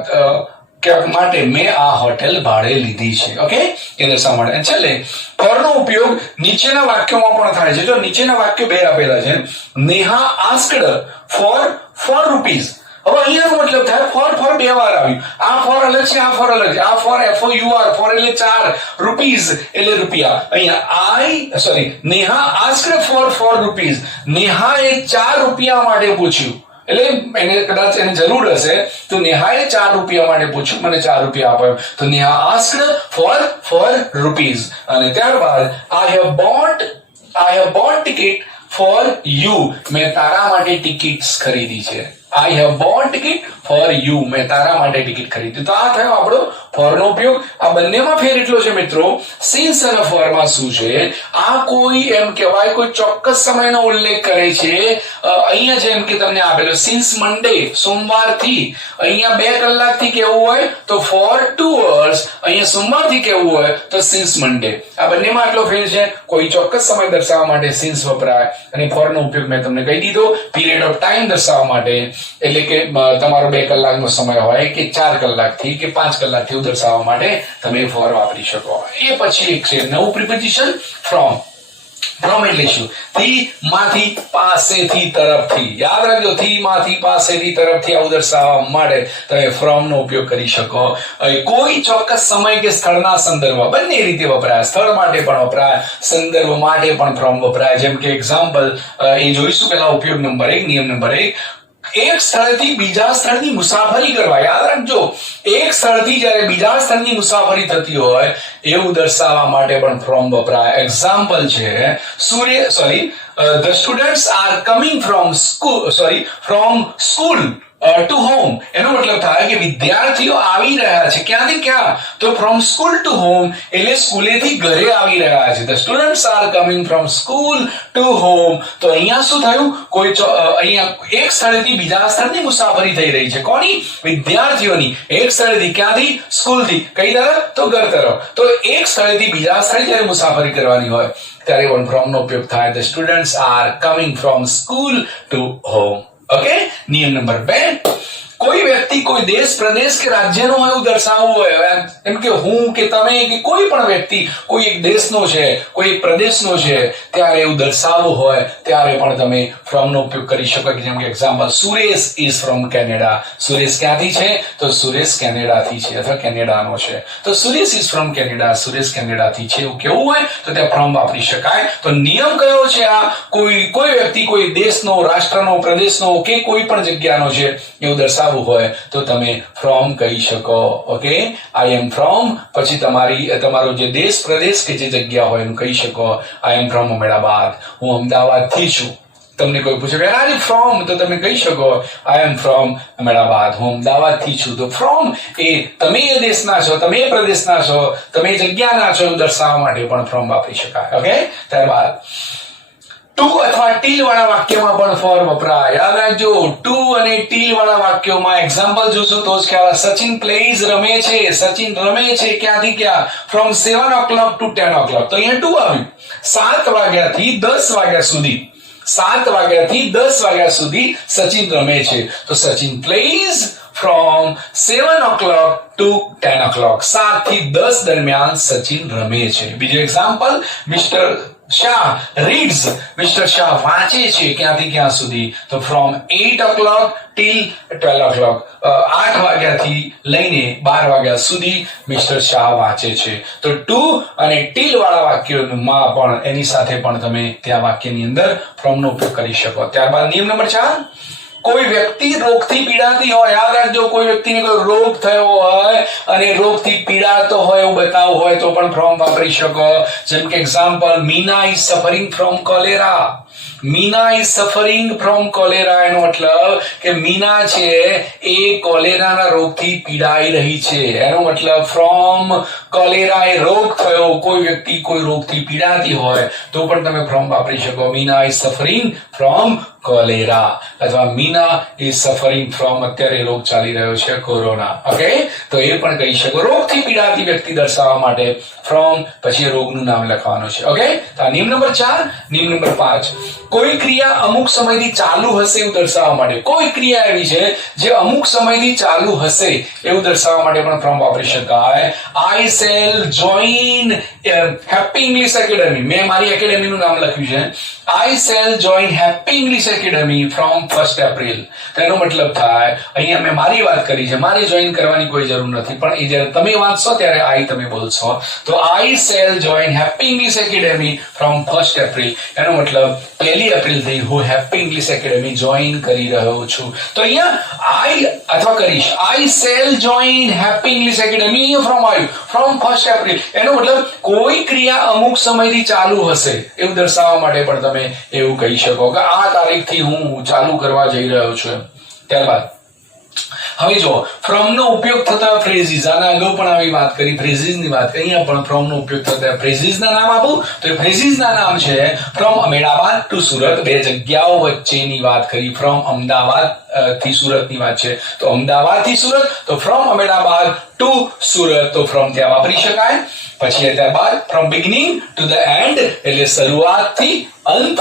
માટે મેં આ હોટેલ ભાડે લીધી છે. ઓકે, એ દર્શાવવા માટે. છેલ્લે ફોરનો ઉપયોગ નીચેના વાક્યોમાં પણ થાય છે. જો નીચેના વાક્યો 2 આપેલા છે. Neha asked for rupees. હવે અહીંયાનો મતલબ થાય ફોર 2 વાર આવ્યું. આ ફોર અલગ છે, આ ફોર અલગ છે. આ ફોર FOUR, ફોર એટલે 4, રૂપીઝ એટલે રૂપિયા. અહીંયા નેહા આસ્કડ ફોર રૂપીઝ. નેહાએ 4 રૂપિયા માટે પૂછ્યું. એટલે એને કદાચ એને જરૂર હશે તો નેહાએ 4 રૂપિયા માટે પૂછ્યું, મને 4 રૂપિયા આપ્યો. તો નેહા આસ્કડ ફોર રૂપીઝ. અને ત્યારબાદ I have bought ticket for you. મેં તારા માટે ટિકિટ્સ ખરીદી છે. I have bought ticket for you. મેં તારા માટે ટિકિટ ખરીદી. તો આ થયો આપણો ફોરનો ઉપયોગ. આ બંનેમાં ફેર એટલો છે મિત્રો, સિન્સ અને ફોરમાં શું છે, આ કોઈ એમ કહેવાય કોઈ ચોક્કસ સમયનો ઉલ્લેખ કરે છે. અહીંયા જેમ કે તમને આપેલો સિન્સ મંડે, સોમવારથી. અહીંયા 2 કલાકથી કેવું હોય તો ફોર 2 hours. અહીંયા સોમવારથી કેવું હોય તો સિન્સ મંડે. આ બંનેમાં આટલો ફેર છે. કોઈ ચોક્કસ સમય દર્શાવવા માટે સિન્સ વપરાય અને ફોરનો ઉપયોગ મેં તમને કહી દીધો પીરિયડ ઓફ ટાઈમ દર્શાવવા માટે. એટલે કે તમારો 2 કલાકનો સમય હોય કે 4 કલાકથી કે 5 કલાકથી દર્શાવવા માટે તમે ફોર વાપરી શકો. એ પછી એક છે નવું પ્રિપોઝિશન ફ્રોમ. ફ્રોમ એટલે શું? થી, માંથી, પાસેથી, તરફથી. યાદ રાખજો, થી, માંથી, પાસેથી, તરફથી આવું દર્શાવવા માટે તમે ફ્રોમ નો ઉપયોગ કરી શકો. કોઈ ચોક્કસ સમય કે સ્થળના સંદર્ભમાં બંને રીતે વપરાય. સ્થળ માટે પણ વપરાય, સંદર્ભ માટે પણ ફ્રોમ વપરાય. જેમ કે એક્ઝામ્પલ એ જોઈશું. પહેલા ઉપયોગ નંબર 1, નિયમ નંબર 1. એક સ્થળથી બીજા સ્થળની મુસાફરી કરવા. યાદ રાખજો, એક સ્થળથી જ્યારે બીજા સ્થળની મુસાફરી થતી હોય એવું દર્શાવવા માટે પણ ફ્રોમ વપરાય. એક્ઝામ્પલ છે the students are coming from school to home એનો મતલબ થાય કે વિદ્યાર્થીઓ આવી રહ્યા છે ક્યાંથી ક્યાં, તો ફ્રોમ સ્કૂલ ટુ હોમ એટલે સ્કૂલેથી ઘરે આવી રહ્યા છે. The students are coming from school to home. તો અહીંયા શું થયું, કોઈ અહીંયા એક સ્થળેથી બીજા સ્થળની મુસાફરી થઈ રહી છે. કોની? વિદ્યાર્થીઓની. એક સ્થળેથી ક્યાંથી? સ્કૂલથી. કઈ તરફ? તો ઘર તરફ. તો એક સ્થળેથી બીજા સ્થળે જ્યારે મુસાફરી કરવાની હોય ત્યારે વન ફ્રોમ નો ઉપયોગ થાય. The students are coming from school to home. Okay. નિયમ નંબર 2, કોઈ વ્યક્તિ કોઈ દેશ પ્રદેશ કે રાજ્યનો હોય એવું દર્શાવવું હોય, એમ કે હું કે તમે કે કોઈ પણ વ્યક્તિ કોઈ એક દેશનો છે કોઈ એક પ્રદેશનો છે ત્યારે એવું દર્શાવવું હોય ત્યારે પણ તમે ફ્રોમ નો ઉપયોગ કરી શકો. જેમ કે example, Suresh is from Canada. Suresh ક્યાંથી છે? તો સુરેશ કેનેડાથી છે અથવા કેનેડાનો છે. તો Suresh is from Canada, Suresh કેનેડાથી છે એવું કેવું હોય તો ત્યાં ફ્રોમ વાપરી શકાય. તો નિયમ કયો છે આ? કોઈ વ્યક્તિ કોઈ દેશનો, રાષ્ટ્રનો, પ્રદેશનો કે કોઈ પણ જગ્યાનો છે એવું દર્શાવવું હોય તો તમે ફ્રોમ કહી શકો. ઓકે. આઈ એમ ફ્રોમ, પછી તમારો જે દેશ પ્રદેશ કે જે જગ્યા હોય એનું કહી શકો. આઈ એમ ફ્રોમ અમદાવાદ. હું અમદાવાદથી છું. તમને કોઈ પૂછે વેર આર યુ ફ્રોમ, તો તમે કહી શકો આઈ એમ ફ્રોમ અમદાવાદ. હું અમદાવાદથી છું. તો ફ્રોમ એ તમે એ દેશના છો, તમે એ પ્રદેશના છો, તમે એ જગ્યાના છો એવું દર્શાવવા માટે પણ ફ્રોમ વાપરી શકાય. ઓકે. ત્યારબાદ ટુ અથવા ટીલ વાળા વાક્યમાં પણ ફોર વપરાય. યાદ રાખજો, ટુ અને ટીલ વાળા વાક્યોમાં એક્ઝામ્પલ જોશો તો જ ખ્યાલ. સચિન પ્લેઝ, રમે છે. સચિન રમે છે ક્યાંથી ક્યાં? From 7 o'clock to 10 o'clock. તો અહીંયા ટુ આવ્યું. 7 વાગ્યાથી 10 વાગ્યા સુધી. 7 વાગ્યાથી 10 વાગ્યા સુધી સચિન રમે છે. તો Sachin plays from 7 o'clock to 10 o'clock. 7 થી 10 દરમિયાન સચિન રમે છે. બીજું example, mister Shah reads. Mister Shah વાંચે છે ક્યાંથી ક્યાં સુધી? તો ફ્રોમ 8 o'clock till 12 o'clock. 8 વાગ્યાથી લઈને 12 વાગ્યા સુધી મિસ્ટર શાહ વાંચે છે. તો ટુ અને ટીલ વાળા વાક્યોમાં પણ એની સાથે પણ તમે ત્યાં વાક્યની અંદર ફ્રોમ નો ઉપયોગ કરી શકો. ત્યારબાદ નિયમ નંબર 4, કોઈ વ્યક્તિ રોગથી પીડાતી હોય. યાદ રાખજો, કોઈ વ્યક્તિને કોઈ રોગ થયો હોય અને રોગથી પીડાતો હોય એવું બતાવવું હોય તો પણ ફ્રોમ વાપરી શકો. જેમ કે example, Meena is suffering from cholera. Meena is suffering from cholera એનો મતલબ કે મીના છે એ કોલેરાના રોગથી પીડાઈ રહી છે. એનો મતલબ ફ્રોમ કોલેરા એ રોગ થયો. કોઈ વ્યક્તિ કોઈ રોગથી પીડાતી હોય તો પણ તમે ફ્રોમ વાપરી શકો. Meena is suffering from cholera અથવા મીના ઇઝ સફરિંગ ફ્રોમ, અત્યારે રોગ ચાલી રહ્યો છે કોરોના. ઓકે. તો એ પણ કહી શકો. રોગથી પીડાતી વ્યક્તિ દર્શાવવા માટે ફ્રોમ પછી રોગનું નામ લખવાનું છે. ઓકે. તો આ નિયમ નંબર 4. નિયમ નંબર 5, કોઈ ક્રિયા અમુક સમયથી ચાલુ હશે એવું દર્શાવવા માટે. કોઈ ક્રિયા એવી છે જે અમુક સમયથી ચાલુ હશે એવું દર્શાવવા માટે પણ ફ્રોમ વાપરી શકાય. આઈ shell join happy English academy. મેં મારી એકેડમીનું નામ લખ્યું છે. આઈ shell join happy English academy from 1st April. તેનો મતલબ થાય, અહીંયા મેં મારી વાત કરી છે, મારે જોઈન કરવાની કોઈ જરૂર નથી, પણ એ જ્યારે તમે વાંચશો ત્યારે આઈ તમે બોલશો. તો આઈ shell join happy English academy from 1st April. એનો મતલબ 1 એપ્રિલ થી હું હેપી ઇંગ્લિશ એકેડમી જોઈન કરી રહ્યો છું. તો અહીંયા આઈ અથવા કરીશ આઈ shell join happy English academy from from 1st April. એનો મતલબ કોઈ ક્રિયા અમુક સમયથી ચાલુ હશે એવું દર્શાવવા માટે પણ તમે એવું કહી શકો કે આ તારીખથી હું ચાલુ કરવા જઈ રહ્યો છું. ત્યારબાદ હવે જો ફ્રોમ નો ઉપયોગ થતા ફ્રેઝીસ, આના અગાઉ પણ આવી વાત કરી, ફ્રેઝીસ ની વાત કરી. અહીંયા પણ ફ્રોમ નો ઉપયોગ થતા ફ્રેઝીસ ના નામ આપું તો એ ફ્રેઝીસ ના નામ છે ફ્રોમ અમદાવાદ ટુ સુરત. બે જગ્યાઓ વચ્ચેની વાત કરી. ફ્રોમ અમદાવાદ થી સુરત ની વાત છે તો અમદાવાદ થી સુરત, તો ફ્રોમ અમદાવાદ ટુ સુરત, તો ફ્રોમ ત્યાં વાપરી શકાય. પછી ત્યારબાદ from beginning to the and એટલે શરૂઆત થી અંત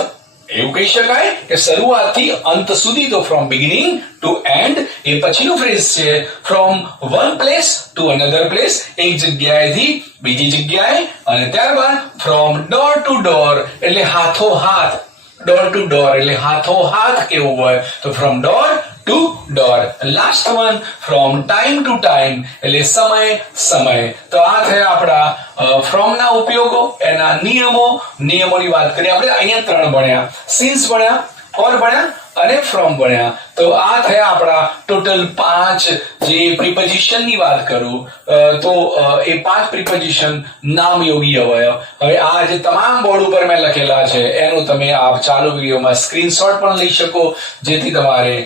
એવું કહી શકાય કે શરૂઆતથી અંત સુધી, તો ફ્રોમ બિગિનિંગ ટુ એન્ડ. એ પછીનું ફ્રેઝ છે from one place to another place, એક જગ્યાએથી બીજી જગ્યાએ. અને ત્યારબાદ ફ્રોમ ડોર ટુ ડોર એટલે હાથો હાથ. ડોર ટુ ડોર એટલે હાથો હાથ કેવું હોય તો from door to door. Last one from time to time એટલે સમય સમય. તો આ થયા આપણા ફ્રોમ ના ઉપયોગો, એના નિયમોની વાત કરીએ આપણે. અહીંયા 3 ભણ્યા, સિન્સ ભણ્યા, ફોર ભણ્યા અને ફ્રોમ ભણ્યા. તો આ થયા આપણા ટોટલ 5 જે પ્રિપોઝિશન ની વાત કરું તો એ 5 પ્રિપોઝિશન નામયોગી અવયવ. હવે આ જે તમામ બોર્ડ ઉપર મેં લખેલા છે એનું તમે આ ચાલુ વિડીયોમાં સ્ક્રીનશોટ પણ લઈ શકો જેથી તમારે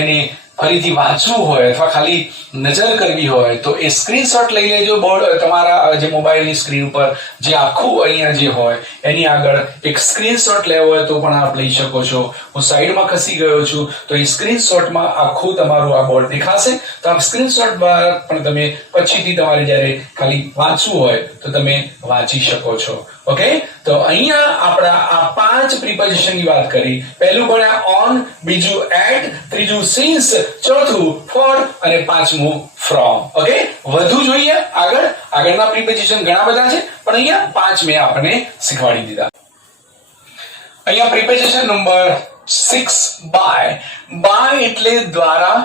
એની ફરીથી વાંચવું હોય અથવા ખાલી નજર કરવી હોય તો એ સ્ક્રીનશોટ લઈ લેજો બોર્ડ તમારા જે મોબાઈલની સ્ક્રીન ઉપર જે આખું અહીંયા જે હોય એની આગળ એક સ્ક્રીનશોટ લેવો હોય તો પણ આપ લઈ શકો છો. હું સાઈડમાં ખસી ગયો છું તો એ સ્ક્રીનશોટમાં આખું તમારું આ બોર્ડ દેખાશે તો આ સ્ક્રીનશોટ પણ તમે પછીથી તમારે જ્યારે ખાલી વાંચવું હોય તો તમે વાંચી શકો છો. ઓકે, તો અહીંયા આપણા આ 5 પ્રિપોઝિશનની વાત કરી. પહેલું ભણ્યા ઓન, બીજું એટ, ત્રીજું સિન્સ, ચોથું ફોર અને પાંચમું ફ્રોમ. ઓકે, વધુ જોઈએ આગળના પ્રિપોઝિશન ઘણા બધા છે પણ અહીંયા 5 મેં આપણને શીખવાડી દીધા. અહીંયા પ્રિપોઝિશન નંબર 6 બાય. બાય એટલે દ્વારા,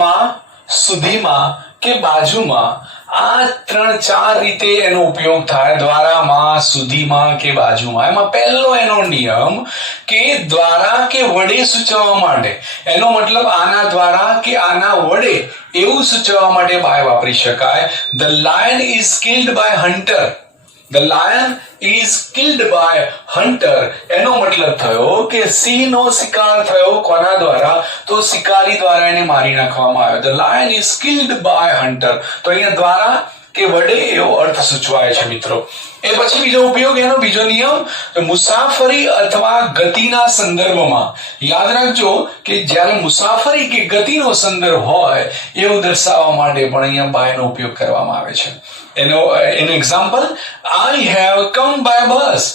માં, સુધીમાં કે બાજુમાં. આ 3-4 રીતે એનો ઉપયોગ થાય. દ્વારા, માં, સુધીમાં કે બાજુમાં. એમાં પહેલો એનો નિયમ કે દ્વારા કે વડે સૂચવવા માટે. એનો મતલબ આના દ્વારા કે આના વડે એવું સૂચવવા માટે બાય વાપરી શકાય. The lion is killed by hunter. The lion is killed by hunter. એનો મતલબ થયો કે સિંહનો શિકાર થયો કોના દ્વારા? તો શિકારી દ્વારા એને મારી નાખવામાં આવ્યો. The lion is killed by hunter. તો અહીંયા દ્વારા કે વડે એવો અર્થ સૂચવાય છે મિત્રો. એ પછી બીજો ઉપયોગ, એનો બીજો નિયમ, મુસાફરી અથવા ગતિના સંદર્ભમાં. યાદ રાખજો કે જ્યારે મુસાફરી કે ગતિનો સંદર્ભ હોય એવું દર્શાવવા માટે પણ અહીંયા બાયનો ઉપયોગ કરવામાં આવે છે. એનો example, I have come by bus.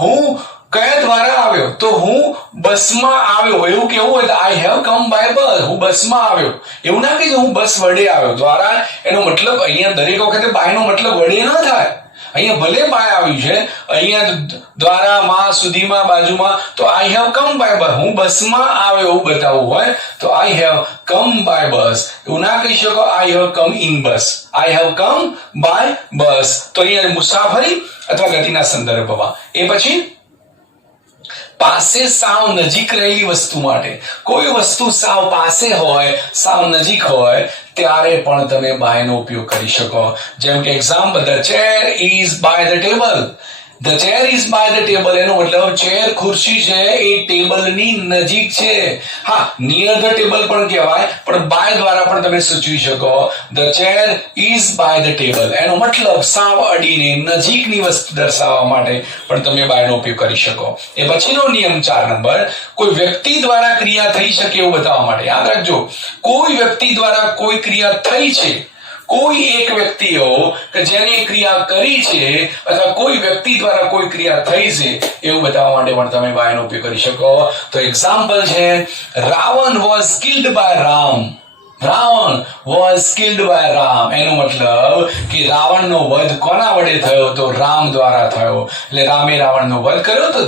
હું કયા દ્વારા આવ્યો? તો હું બસમાં આવ્યો. એવું કેવું હોય તો આઈ હેવ કમ બાય બસ, હું બસમાં આવ્યો. એવું ના કહેજો હું બસ વડે આવ્યો. દ્વારા એનો મતલબ અહીંયા દરેક વખતે બાયનો મતલબ વડે ન થાય. અહીંયા ભલે બાય આવ્યું છે, અહીંયા દ્વારા, માં, સુધીમાં, બાજુમાં, તો આઈ હેવ કમ બાય બસ, હું બસમાં આવ્યો એવું બતાવવું હોય તો આઈ હેવ કમ બાય બસ. એવું ના કહી શકો I have come in bus. I have come by bus. તો અહીંયા મુસાફરી અથવા ગતિના સંદર્ભમાં. એ પછી પાસે, સાવ નજીક રહેલી વસ્તુ માટે. કોઈ વસ્તુ સાવ પાસે હોય, સાવ નજીક હોય ત્યારે પણ તમે બાયનો ઉપયોગ કરી શકો. જેમ કે example, the chair is by the table. The chair is by the table એનો મતલબ ચેર ખુરશી છે એ ટેબલની નજીક છે. હા, near the table પણ કહેવાય પણ by દ્વારા પણ તમે સૂચવી શકો. The chair is by the table એનો મતલબ સાવ અડીને નજીકની વસ્તુ દર્શાવવા માટે પણ તમે by નો ઉપયોગ કરી શકો. એ પછીનો નિયમ 4 નંબર, કોઈ વ્યક્તિ દ્વારા ક્રિયા થઈ શકે એવું બતાવવા માટે. યાદ રાખજો, કોઈ વ્યક્તિ દ્વારા કોઈ ક્રિયા થઈ છે, કોઈ એક વ્યક્તિઓ કે જેને ક્રિયા કરી છે અથવા કોઈ વ્યક્તિ દ્વારા કોઈ ક્રિયા થઈ છે એવું બતાવવા માટે પણ તમે બાય નો ઉપયોગ કરી શકો. તો એક્ઝામ્પલ છે, Ravan was killed by Ram. Ravan was killed by Ram એનો મતલબ કે રાવણનો વધ કોના વડે થયો? તો રામ દ્વારા થયો. એટલે રામે રાવણનો વધ કર્યો તો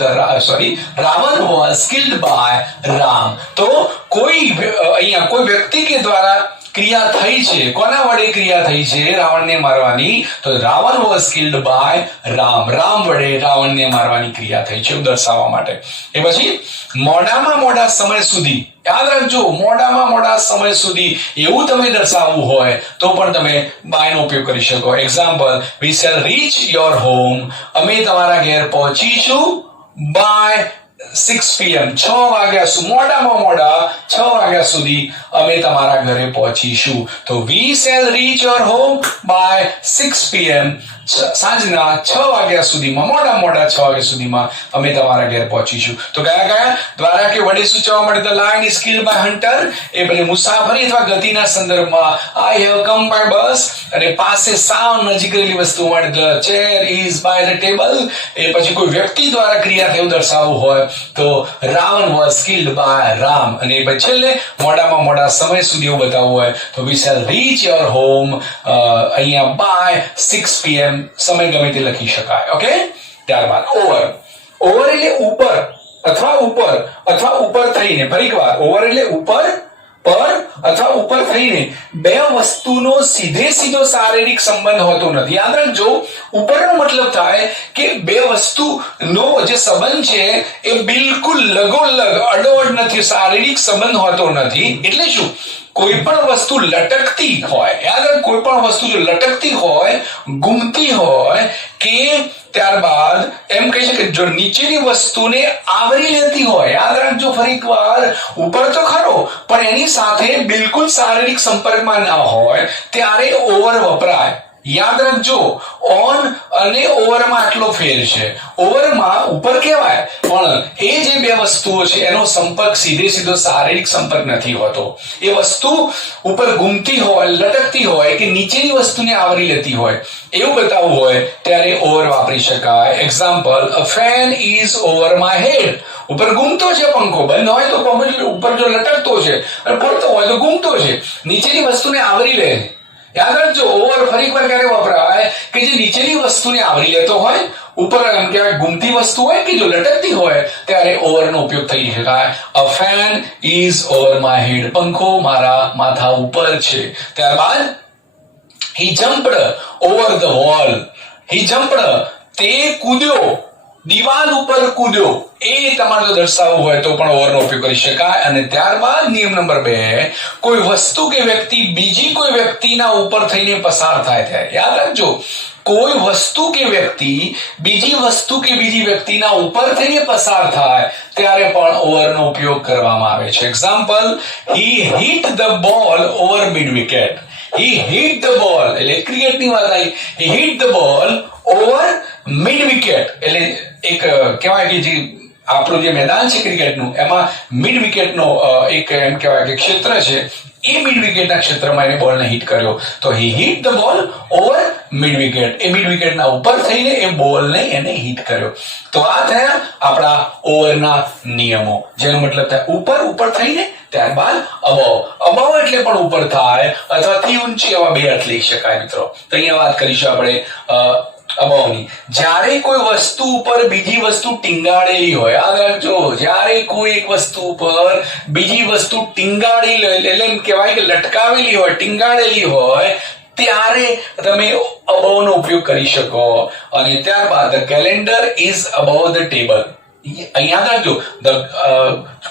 Ravan was killed by Ram. તો કોઈ અહીંયા કોઈ વ્યક્તિ કે દ્વારા ક્રિયા થઈ છે. કોના વડે ક્રિયા થઈ છે રાવણને મારવાની? તો Ravan was killed by Ram. Ram વડે રાવણને મારવાની ક્રિયા થઈ છે દર્શાવવા માટે. એ પછી મોડામાં મોડા સમય સુધી. યાદ રાખજો, મોડામાં મોડા સમય સુધી એવું તમે દર્શાવવું હોય તો પણ તમે બાય નો ઉપયોગ કરી શકો. Example, we shall reach your home. અમે તમારા ઘેર પહોંચીશું બાય 6 PM 6 વાગ્યા સુધી, મોડામાં મોડા 6 વાગ્યા સુધી અમે તમારા ઘરે પહોંચીશું. તો we shall reach your home by 6 PM સાંજના 6 વાગ્યા સુધીમાં, મોડા 6 વાગ્યા સુધીમાં અમે તમારા ઘરે પહોંચીશું. તો કયા દ્વારા કે વડે સૂચવવા માટે? the lion is killed by hunter. એ પછી મુસાફરી અથવા ગતિના સંદર્ભમાં I have come by bus. અને પાસે સાવ નજીક રહેલી વસ્તુ માટે the chair is by the table. એ પછી કોઈ વ્યક્તિ દ્વારા ક્રિયા થયું દર્શાવવું હોય તો Ravan was killed by Ram. અને એ પછી છેલ્લે મોડામાં મોડા સમય સુધી એવું બતાવવું હોય તો we shall reach your home અહીંયા by 6 PM સમય ગમે તે લખી શકાય. ઓકે, ત્યારબાદ ઓવર. ઓવર એટલે ઉપર અથવા ઉપર થઈને. ફરીવાર, ઓવર એટલે ઉપર, પર અથવા ઉપર થઈને બે વસ્તુનો સીધો શારીરિક સંબંધ હોતો નથી. યાદ રાખજો, ઉપરનો મતલબ થાય કે બે વસ્તુનો જે સંબંધ છે એ બિલકુલ લગોલગ અડોઅડ નથી, શારીરિક સંબંધ હોતો નથી. એટલે શું? કોઈ પણ વસ્તુ લટકતી હોય, યાદ રાખ, કોઈ પણ વસ્તુ જો લટકતી હોય, ઘૂમતી હોય કે ત્યારબાદ એમ કહી છે કે જો નીચેની વસ્તુને આવરી લેતી હોય, યાદ રાખજો ફરી એકવાર, ઉપર તો ખરો પણ એની સાથે બિલકુલ શારીરિક સંપર્કમાં ના હોય ત્યારે ઓવર વપરાય. યાદ રાખજો, ઓન અને ઓવરમાં આટલો ફેર છે. ઓવરમાં ઉપર કહેવાય પણ એ જે બે વસ્તુઓ છે એનો સંપર્ક સીધો શારીરિક સંપર્ક નથી હોતો. એ વસ્તુ ઉપર ઘૂમતી હોય, લટકતી હોય કે નીચેની વસ્તુને આવરી લેતી હોય એવું બતાવવું હોય ત્યારે ઓવર વાપરી શકાય. Example, a fan is over my head. ઉપર ઘૂમતો છે પંખો, બંધ હોય તો પંખો ઉપર જો લટકતો છે અને ફરતો હોય તો ઘૂમતો છે, નીચેની વસ્તુને આવરી લે. યાદ રાખજો, ઓવર ફરી એકવાર ક્યારે વપરાય કે જે નીચેની વસ્તુને આવરી લેતો હોય, ઉપર એમ કહેવાય ઘૂમતી વસ્તુ હોય કે જો લટકતી હોય ત્યારે ઓવરનો ઉપયોગ થઈ શકાય. A fan is over my head. પંખો મારા માથા ઉપર છે. ત્યારબાદ he jumped over the wall. he jumped, તે કૂદ્યો, દિવાલ ઉપર કૂદ્યો. એ તમારે જો દર્શાવવું હોય તો પણ ઓવરનો ઉપયોગ કરી શકાય. અને ત્યારબાદ નિયમ નંબર 2, કોઈ વસ્તુ કે વ્યક્તિ બીજી કોઈ વ્યક્તિના ઉપર થઈને પસાર થાય ત્યારે. યાદ રાખજો, કોઈ વસ્તુ કે વ્યક્તિ બીજી વસ્તુ કે બીજી વ્યક્તિના ઉપર થઈને પસાર થાય ત્યારે પણ ઓવરનો ઉપયોગ કરવામાં આવે છે. Example, he hit the ball over mid wicket. he hit the ball એટલે ક્રિકેટની વાત આવી. he hit the ball over mid wicket એટલે એક કહેવાય કે જે આપણું જે મેદાન છે ક્રિકેટનું એમાં મિડ વિકેટનો એક એમ કહેવાય કે ક્ષેત્ર છે, એ મિડ વિકેટના ક્ષેત્રમાં એને બોલને હિટ કર્યો તો he hit the ball over mid wicket. એ મિડ વિકેટના ઉપર થઈને એ બોલને એને હિટ કર્યો. તો આ થયા આપણા ઓવરના નિયમો, જેનો મતલબ થાય ઉપર થઈને ત્યારબાદ અબવ એટલે પણ ઉપર થાય અથવા થી ઊંચી, એવા બે અર્થ લઈ શકાય મિત્રો. તો અહીંયા વાત કરીશું આપણે અબવની. જ્યારે કોઈ વસ્તુ ઉપર બીજી વસ્તુ ટીંગાડેલી હોય, યાદ રાખજો, જ્યારે કોઈ એક વસ્તુ ઉપર બીજી વસ્તુ ટીંગાડેલી એટલે એમ કહેવાય કે લટકાવેલી હોય, ટીંગાડેલી હોય ત્યારે તમે અબવનો ઉપયોગ કરી શકો. અને ત્યારબાદ the calendar is above the table. અહીંયા રાખજો,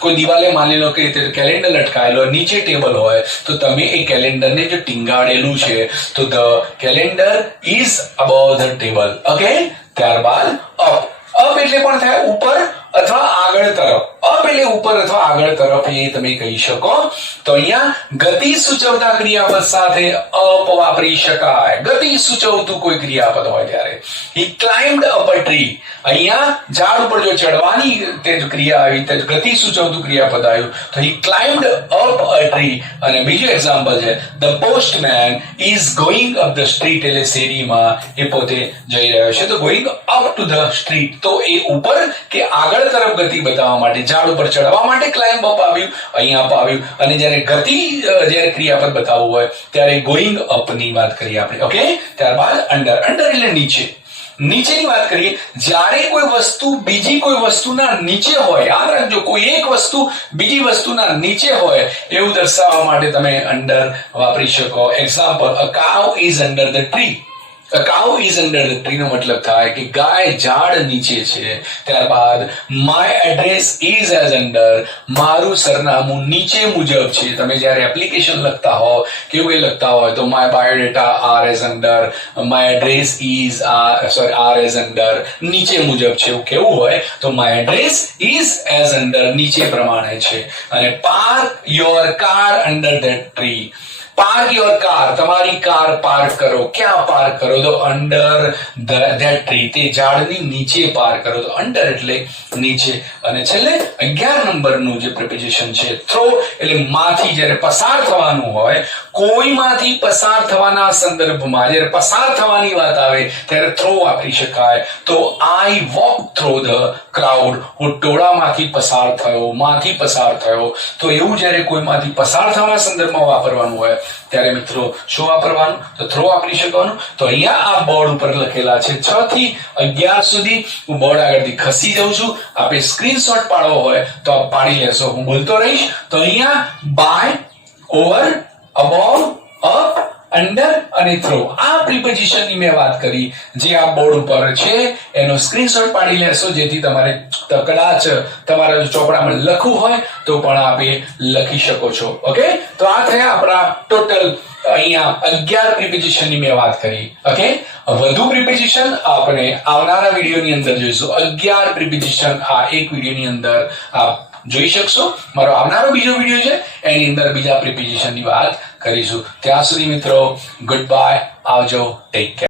કોઈ દિવાલે માની લો કે કેલેન્ડર લટકાયેલો નીચે ટેબલ હોય તો તમે એ કેલેન્ડરને જો ટીંગાડેલું છે તો the calendar is above the table. Okay. ત્યારબાદ અપ. અપ એટલે પણ થાય ઉપર અથવા આગળ તરફ. અપ એટલે ઉપર અથવા આગળ તરફ એ તમે કહી શકો. તો અહીંયા ગતિ સૂચવતા ક્રિયાપદ સાથે અપ વાપરી શકાય. ગતિ સૂચવતું કોઈ ક્રિયાપદ હોય ત્યારે. he climbed up a tree. અહીંયા ઝાડ ઉપર જો ચડવાની તે ક્રિયા આવી તે ગતિ સૂચવતું ક્રિયાપદ આવ્યું તો he climbed up a tree. અને બીજું એક્ઝામ્પલ છે the postman is going up the street એટલે શેરીમાં એ પોતે જઈ રહ્યો છે તો going up to the street તો એ ઉપર કે આગળ તરફ ગતિ બતાવવા માટે ઝાડ ઉપર ચડવા માટે ક્લાઇમ્બ અપ આવ્યું, અહીંયા અપ આવ્યું. અને જ્યારે ગતિ જ્યારે ક્રિયાપદ બતાવવું હોય ત્યારે ગોઈંગ અપ ની વાત કરીએ આપણે. ઓકે. ત્યારબાદ અંડર. અંડર એટલે નીચે. નીચેની વાત કરીએ, જ્યારે કોઈ વસ્તુ બીજી કોઈ વસ્તુના નીચે હોય, યાદ રાખજો, કોઈ એક વસ્તુ બીજી વસ્તુના નીચે હોય એવું દર્શાવવા માટે તમે અંડર વાપરી શકો. Example, a cow is under the tree. A cow is under the tree નો મતલબ થાય કે ગાય ઝાડ નીચે છે. ત્યારબાદ my address is as under, મારું સરનામું નીચે મુજબ છે. તમે જ્યારે એપ્લિકેશન લખતા હો કેવું કઈ લખતા હોય તો my biodata are as under, my address is are as under, નીચે મુજબ છે એવું કેવું હોય તો my address is as under, નીચે પ્રમાણે છે. અને park your car under that tree. Park your car, તમારી કાર પાર્ક કરો. ક્યાં પાર્ક કરો તો અંડર ધેટ ટ્રી, તે ઝાડની નીચે પાર્ક કરો. તો અંડર એટલે નીચે. અને છેલ્લે 11 નંબરનું જે પ્રિપોઝિશન છે થ્રો એટલે માંથી. જ્યારે પસાર થવાનું હોય, કોઈમાંથી પસાર થવાના સંદર્ભમાં જ્યારે પસાર થવાની વાત આવે ત્યારે થ્રો વાપરી શકાય. તો આઈ વોક થ્રો ધ ક્રાઉડ, હું ટોળામાંથી પસાર થયો, માંથી પસાર થયો. તો એવું જ્યારે કોઈમાંથી પસાર થવાના સંદર્ભમાં વાપરવાનું હોય ત્યારે મિત્રો શું વાપરવાનું તો થ્રો વાપરી શકવાનું. તો અહીંયા આ બોર્ડ ઉપર લખેલા છે 6 થી 11 સુધી. હું બોર્ડ આગળથી ખસી જાઉં છું. આપણે સ્ક્રીનશોટ પાડવો હોય તો આપ પાડી લેશો, હું બોલતો રહીશ. તો અહીંયા by, over, above, up under અને થ્રો આ પ્રિપોઝિશનની મેં વાત કરી, જે આ બોર્ડ ઉપર છે એનો સ્ક્રીનશોટ પાડી લેશો, જેથી તમારે કદાચ તમારા ચોપડામાં લખવું હોય તો પણ આપે લખી શકો છો. ઓકે, તો આ થયા આપણા ટોટલ અહીંયા 11 પ્રિપોઝિશનની મેં વાત કરી. ઓકે, વધુ પ્રિપોઝિશન આપણે આવનારા વિડીયોની અંદર જોઈશું. 11 પ્રિપોઝિશન આ એક વિડીયોની અંદર આપ જોઈ શકશો. મારો આવનારો બીજો વિડીયો છે એની અંદર બીજા પ્રિપોઝિશનની વાત કરીશું. ત્યાં સુધી મિત્રો ગુડ બાય, આવજો, ટેક કેર.